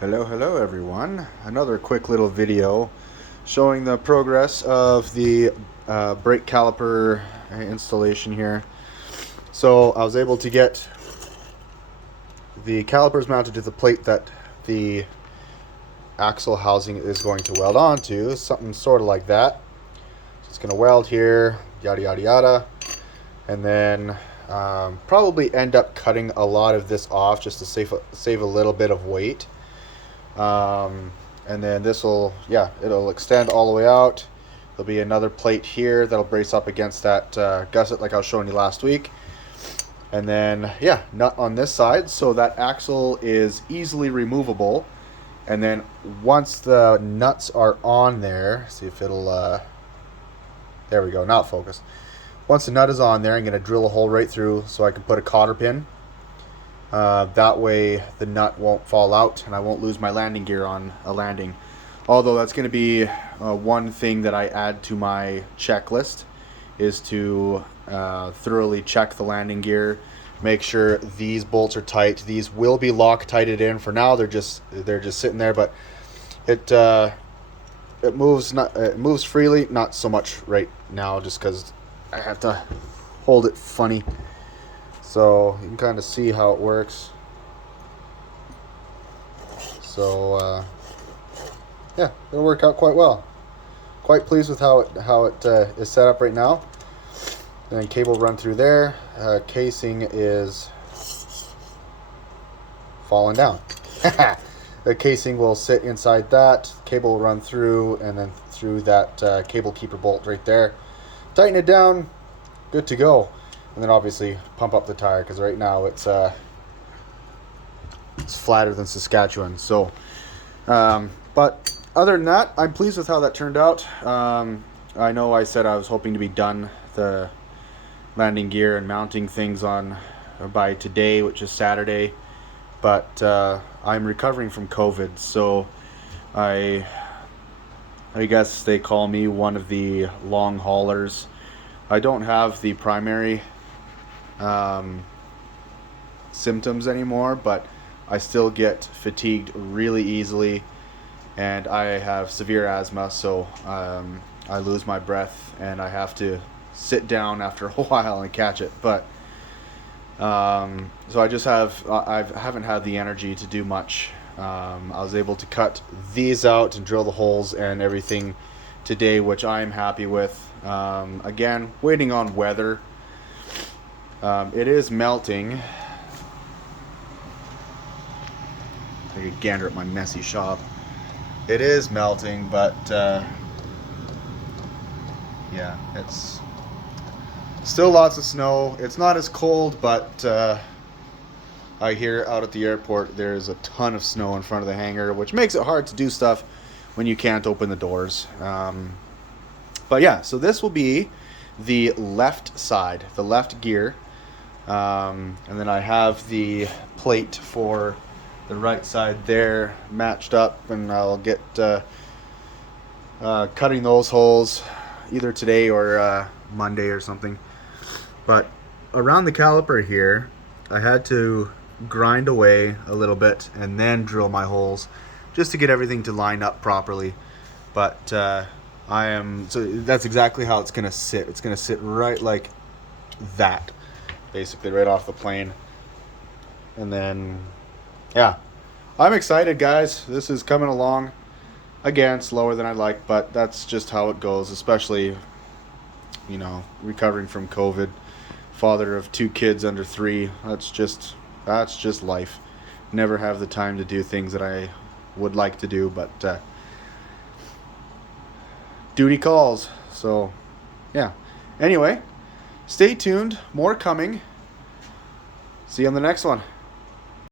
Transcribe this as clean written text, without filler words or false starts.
Hello everyone. Another quick little video showing the progress of the brake caliper installation here. So I was able to get the calipers mounted to the plate that the axle housing is going to weld onto, something sort of like that. So it's going to weld here, yada yada yada, and then probably end up cutting a lot of this off just to save a little bit of weight. And then this will, it'll extend all the way out. There'll be another plate here that'll brace up against that gusset like I was showing you last week. And then, nut on this side, so that axle is easily removable. And then once the nuts are on there, see if it'll, there we go, now it's focused. Once the nut is on there, I'm going to drill a hole right through so I can put a cotter pin. That way the nut won't fall out and I won't lose my landing gear on a landing. Although that's going to be one thing that I add to my checklist, is to thoroughly check the landing gear, make sure these bolts are tight. These will be Loctited in. For now they're just sitting there, but it moves freely, not so much right now just because I have to hold it funny. So you can kind of see how it works. So it'll work out quite well. Quite pleased with how it is set up right now. And then cable run through there. Casing is falling down. The casing will sit inside that. Cable will run through and then through that cable keeper bolt right there. Tighten it down. Good to go. And then obviously pump up the tire because right now it's flatter than Saskatchewan. So, but other than that, I'm pleased with how that turned out. I know I said I was hoping to be done the landing gear and mounting things on by today, which is Saturday. But I'm recovering from COVID, so I guess they call me one of the long haulers. I don't have the primary symptoms anymore, but I still get fatigued really easily, and I have severe asthma, so I lose my breath and I have to sit down after a while and catch it. But so I haven't had the energy to do much. I was able to cut these out and drill the holes and everything today, which I'm happy with. Again, waiting on weather. It is melting. I could gander at my messy shop. It is melting, but it's still lots of snow. It's not as cold, but I hear out at the airport there's a ton of snow in front of the hangar, which makes it hard to do stuff when you can't open the doors. But yeah, so this will be the left side, the left gear. And then I have the plate for the right side there matched up, and I'll get cutting those holes either today or Monday or something. But around the caliper here, I had to grind away a little bit and then drill my holes just to get everything to line up properly. But so that's exactly how it's gonna sit. It's gonna sit right like that, basically right off the plane. And then I'm excited, guys. This is coming along. Again, slower than I'd like, but that's just how it goes, especially recovering from COVID, father of 2 kids under 3. That's just life. Never have the time to do things that I would like to do, but duty calls. So anyway, stay tuned, more coming. See you on the next one.